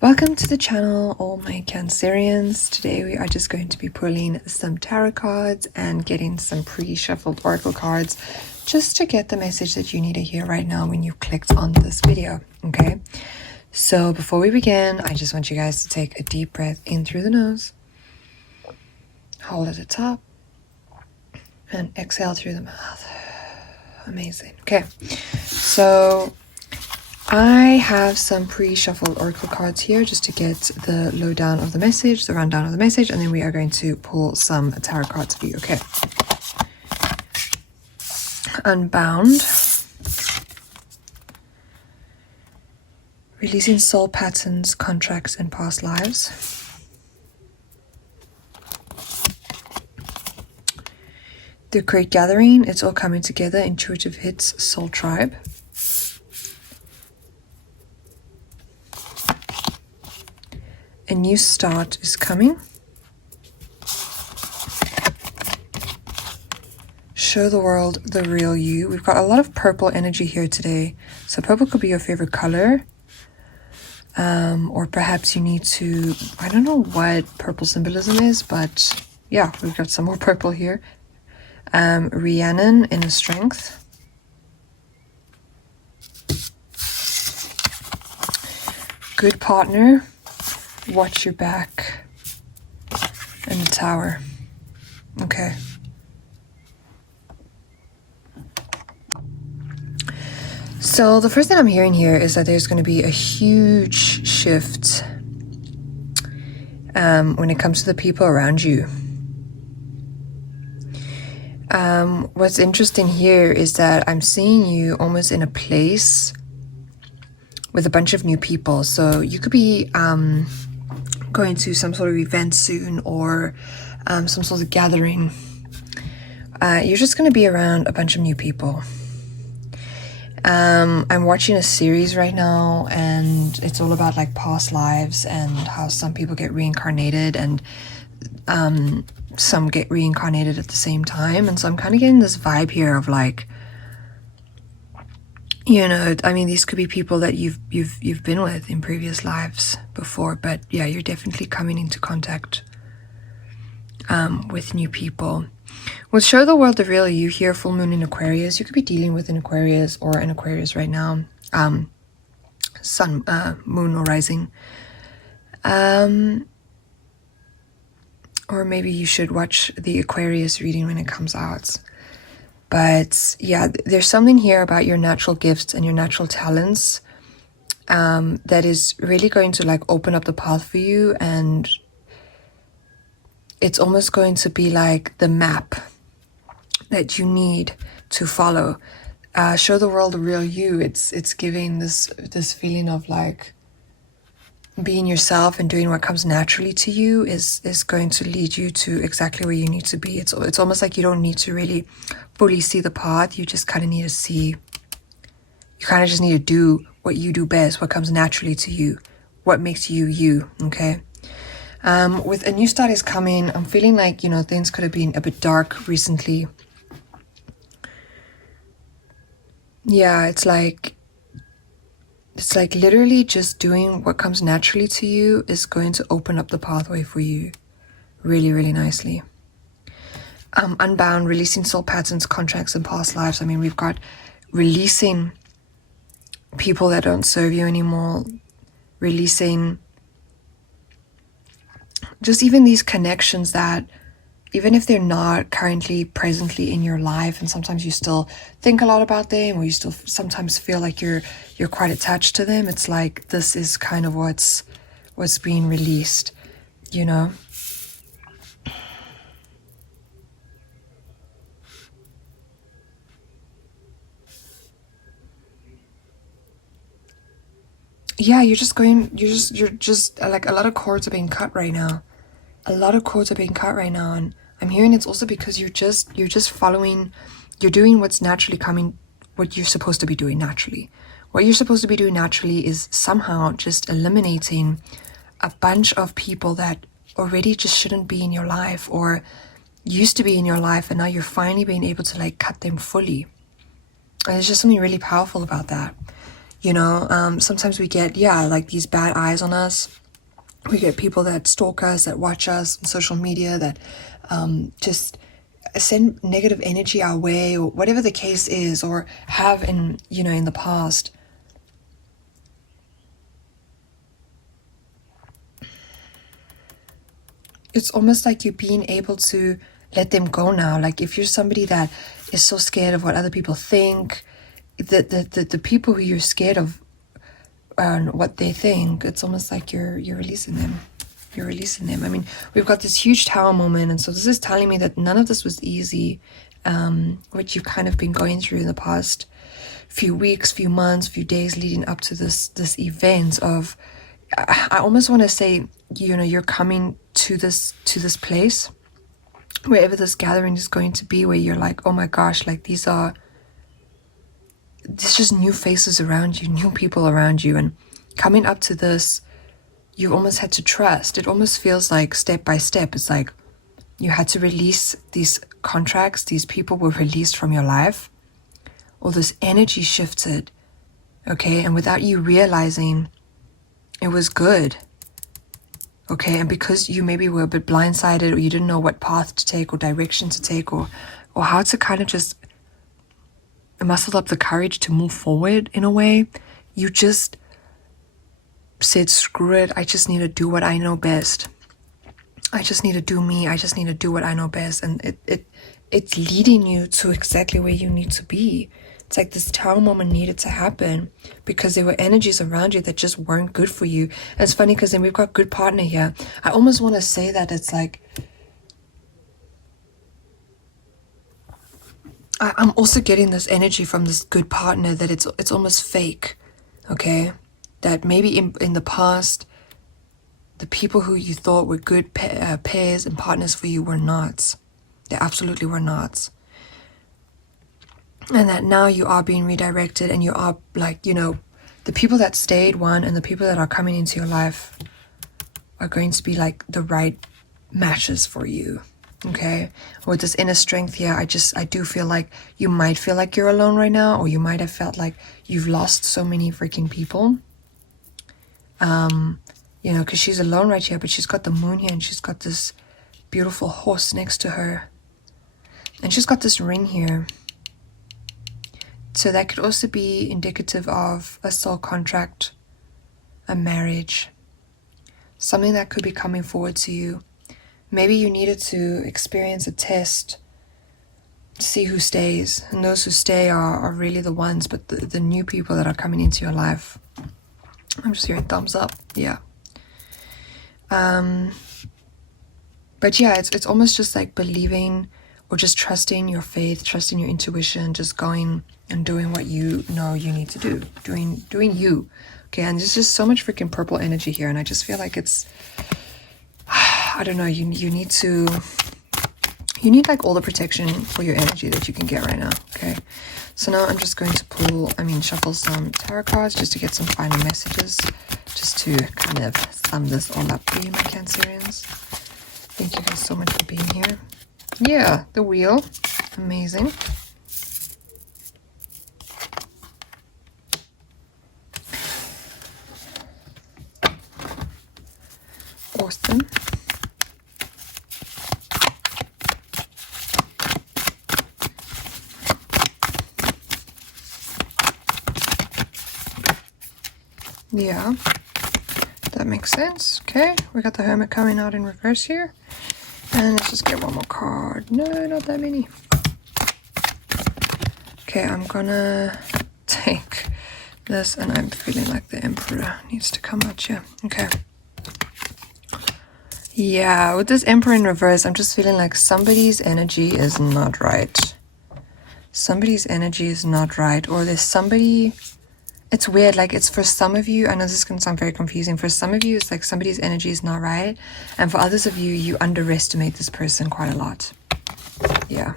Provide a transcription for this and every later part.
Welcome to the channel, all my Cancerians. Today we are just going to be pulling some tarot cards and getting some pre-shuffled oracle cards just to get the message that you need to hear right now when you clicked on this video, okay? So before we begin, I just want you guys to take a deep breath in through the nose, hold at the top, and exhale through the mouth. Amazing. Okay, so I have some pre-shuffled oracle cards here just to get the lowdown of the message, the rundown of the message, and then we are going to pull some tarot cards for you. Okay. Unbound. Releasing soul patterns, contracts, and past lives. The Great Gathering. It's all coming together. Intuitive hits. Soul Tribe. A new start is coming. Show the world the real you. We've got a lot of purple energy here today. So purple could be your favorite color. Or perhaps you need to, I don't know what purple symbolism is, but yeah, we've got some more purple here. Rhiannon, inner strength. Good partner. Watch your back. And the Tower. Okay. So the first thing I'm hearing here is that there's going to be a huge shift when it comes to the people around you. What's interesting here is that I'm seeing you almost in a place with a bunch of new people. So you could be going to some sort of event soon, or some sort of gathering. You're just going to be around a bunch of new people. I'm watching a series right now, and it's all about like past lives and how some people get reincarnated and some get reincarnated at the same time. And so I'm kind of getting this vibe here of like, you know, I mean, these could be people that you've been with in previous lives before, but yeah, you're definitely coming into contact with new people. We'll show the world the real you here. Full moon in Aquarius. You could be dealing with an Aquarius or an Aquarius right now. Sun, moon, or rising. Or maybe you should watch the Aquarius reading when it comes out. But yeah, there's something here about your natural gifts and your natural talents that is really going to like open up the path for you, and it's almost going to be like the map that you need to follow. Show the world the real you. It's giving this feeling of like being yourself and doing what comes naturally to you is going to lead you to exactly where you need to be. It's almost like you don't need to really fully see the path. You just kind of need to see, you kind of just need to do what you do best, what comes naturally to you, what makes you you, okay? With a new start is coming, I'm feeling like, you know, things could have been a bit dark recently. Yeah, it's like literally just doing what comes naturally to you is going to open up the pathway for you really, really nicely. Unbound, releasing soul patterns, contracts, and past lives. I mean, we've got releasing people that don't serve you anymore, releasing just even these connections that, even if they're not currently presently in your life, and sometimes you still think a lot about them, or you still sometimes feel like you're quite attached to them, it's like this is kind of what's being released, you know? Yeah, you're just like, a lot of cords are being cut right now. A lot of cords are being cut right now, and I'm hearing it's also because you're just following, you're doing what's naturally coming, what you're supposed to be doing naturally. What you're supposed to be doing naturally is somehow just eliminating a bunch of people that already just shouldn't be in your life, or used to be in your life, and now you're finally being able to like cut them fully. And there's just something really powerful about that. Sometimes we get, like these bad eyes on us. We get people that stalk us, that watch us on social media, that just send negative energy our way, or whatever the case is, or have in the past. It's almost like you're being able to let them go now. Like if you're somebody that is so scared of what other people think, the people who you're scared of and what they think, it's almost like you're releasing them. You're releasing them. I mean, we've got this huge tower moment, and so this is telling me that none of this was easy, which you've kind of been going through in the past few weeks, few months, few days leading up to this event of, I almost want to say, you're coming to this place, wherever this gathering is going to be, where you're like, oh my gosh, like there's just new faces around you, new people around you, and coming up to this, you almost had to trust. It almost feels like step by step. It's like you had to release these contracts. These people were released from your life. All this energy shifted, okay? And without you realizing, it was good, okay? And because you maybe were a bit blindsided, or you didn't know what path to take or direction to take, or how to kind of just muscle up the courage to move forward in a way, you just said, screw it, I just need to do what I know best. I just need to do me. I just need to do what I know best. And it's leading you to exactly where you need to be. It's like this tower moment needed to happen because there were energies around you that just weren't good for you. And it's funny because then we've got good partner here. I almost want to say that it's like, I'm also getting this energy from this good partner that it's almost fake, okay? That maybe in the past, the people who you thought were good pairs and partners for you were not. They absolutely were not. And that now you are being redirected, and you are like, the people that stayed, one, and the people that are coming into your life are going to be like the right matches for you. Okay, with this inner strength here, I do feel like you might feel like you're alone right now, or you might have felt like you've lost so many freaking people. Because she's alone right here, but she's got the moon here, and she's got this beautiful horse next to her, and she's got this ring here. So that could also be indicative of a soul contract, a marriage, something that could be coming forward to you. Maybe you needed to experience a test to see who stays, and those who stay are really the ones, but the new people that are coming into your life. I'm just hearing thumbs up. Yeah. But yeah, it's almost just like believing, or just trusting your faith, trusting your intuition, just going and doing what you know you need to do, doing you. Okay, and there's just so much freaking purple energy here, and I just feel like it's, I don't know, you need like all the protection for your energy that you can get right now. Okay, so now I'm just going to shuffle some tarot cards just to get some final messages, just to kind of sum this all up for you, my Cancerians. Thank you guys so much for being here. Yeah, the wheel, amazing. Awesome. Yeah, that makes sense. Okay, we got the Hermit coming out in reverse here. And let's just get one more card. No, not that many. Okay, I'm gonna take this, and I'm feeling like the Emperor needs to come out here. Okay. Yeah, with this Emperor in reverse, I'm just feeling like somebody's energy is not right. Somebody's energy is not right, or there's somebody... It's weird, like it's for some of you, I know this is going to sound very confusing. For some of you, it's like somebody's energy is not right. And for others of you, you underestimate this person quite a lot. Yeah.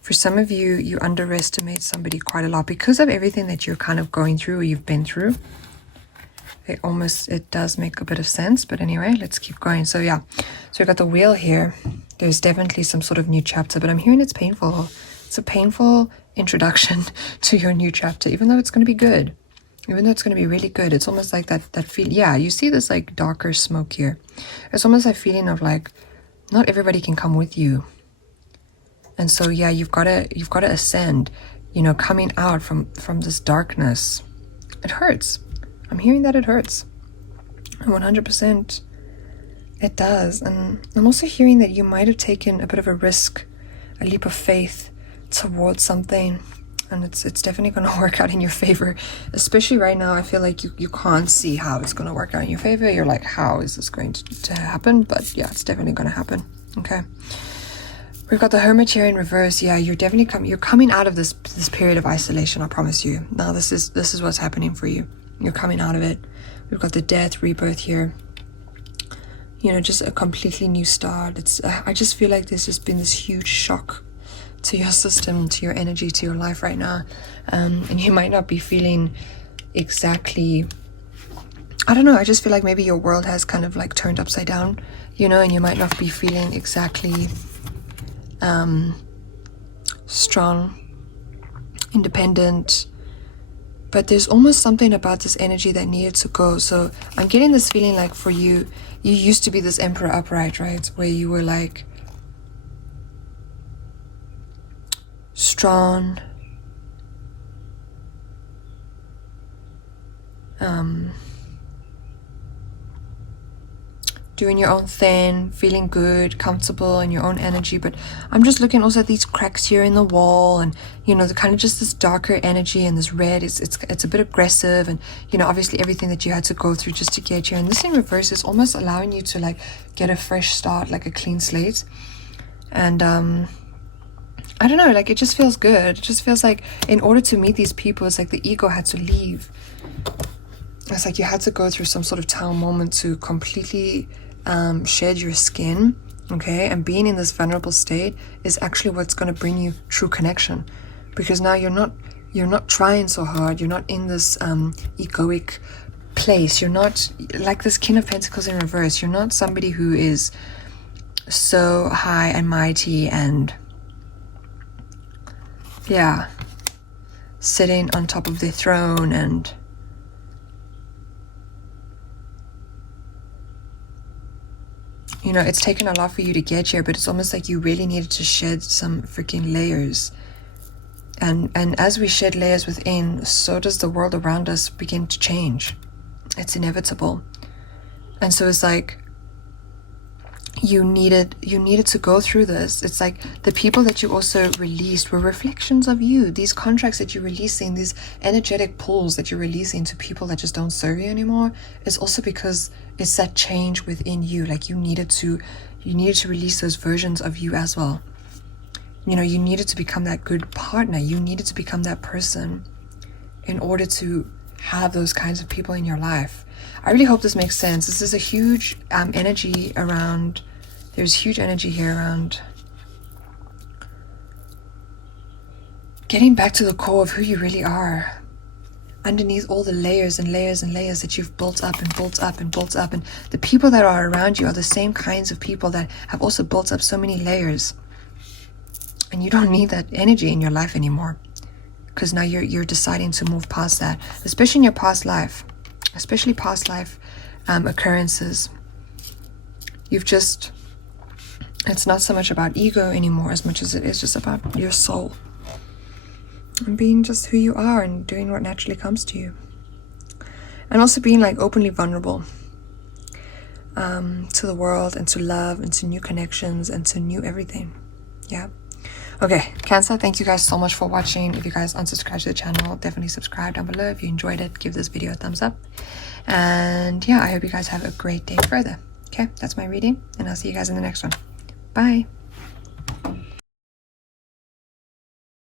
For some of you, you underestimate somebody quite a lot because of everything that you're kind of going through or you've been through. It does make a bit of sense. But anyway, let's keep going. So yeah, so we've got the wheel here. There's definitely some sort of new chapter, but I'm hearing it's painful. It's a painful introduction to your new chapter, even though it's going to be good. Even though it's going to be really good, it's almost like that feel. Yeah, you see this like darker smoke here. It's almost that feeling of like, not everybody can come with you. And so yeah, you've got to ascend, you know, coming out from this darkness. It hurts. I'm hearing that it hurts. 100% it does. And I'm also hearing that you might have taken a bit of a risk, a leap of faith towards something, and it's definitely going to work out in your favor. Especially right now, I feel like you can't see how it's going to work out in your favor. You're like, how is this going to happen? But yeah, it's definitely going to happen. Okay, we've got the Hermit here in reverse. Yeah, you're definitely you're coming out of this period of isolation, I promise you. Now this is what's happening for you. You're coming out of it. We've got the death, rebirth here. You know, just a completely new start. I just feel like there's just been this huge shock to your system, to your energy, to your life right now. And you might not be feeling exactly, I don't know, I just feel like maybe your world has kind of like turned upside down, you know, and you might not be feeling exactly strong, independent. But there's almost something about this energy that needed to go. So I'm getting this feeling like for you, you used to be this Emperor upright, right? Where you were like strong, doing your own thing, feeling good, comfortable in your own energy. But I'm just looking also at these cracks here in the wall, and you know, the kind of just this darker energy, and this red, it's a bit aggressive, and you know, obviously everything that you had to go through just to get here. And this in reverse is almost allowing you to like get a fresh start, like a clean slate. And I don't know, like it just feels good. It just feels like in order to meet these people, it's like the ego had to leave. It's like you had to go through some sort of town moment to completely shed your skin, okay? And being in this vulnerable state is actually what's going to bring you true connection, because now you're not trying so hard. You're not in this egoic place. You're not like this King of Pentacles in reverse. You're not somebody who is so high and mighty and yeah, sitting on top of their throne. And you know, it's taken a lot for you to get here, but it's almost like you really needed to shed some freaking layers. And as we shed layers within, so does the world around us begin to change. It's inevitable. And so it's like you needed to go through this. It's like the people that you also released were reflections of you. These contracts that you're releasing, these energetic pulls that you're releasing to people that just don't serve you anymore, is also because it's that change within you. Like you needed to release those versions of you as well. You know, you needed to become that good partner. You needed to become that person in order to have those kinds of people in your life. I really hope this makes sense. This is a huge energy around, there's huge energy here around getting back to the core of who you really are, underneath all the layers and layers and layers that you've built up and built up and built up. And the people that are around you are the same kinds of people that have also built up so many layers. And you don't need that energy in your life anymore, because now you're deciding to move past that, especially in your past life, especially past life occurrences. It's not so much about ego anymore as much as it is just about your soul and being just who you are and doing what naturally comes to you, and also being like openly vulnerable to the world and to love and to new connections and to new everything. Yeah. Okay, Cancer, thank you guys so much for watching. If you guys unsubscribe to the channel, definitely subscribe down below. If you enjoyed it, give this video a thumbs up. And yeah, I hope you guys have a great day further. Okay, that's my reading, and I'll see you guys in the next one. Bye.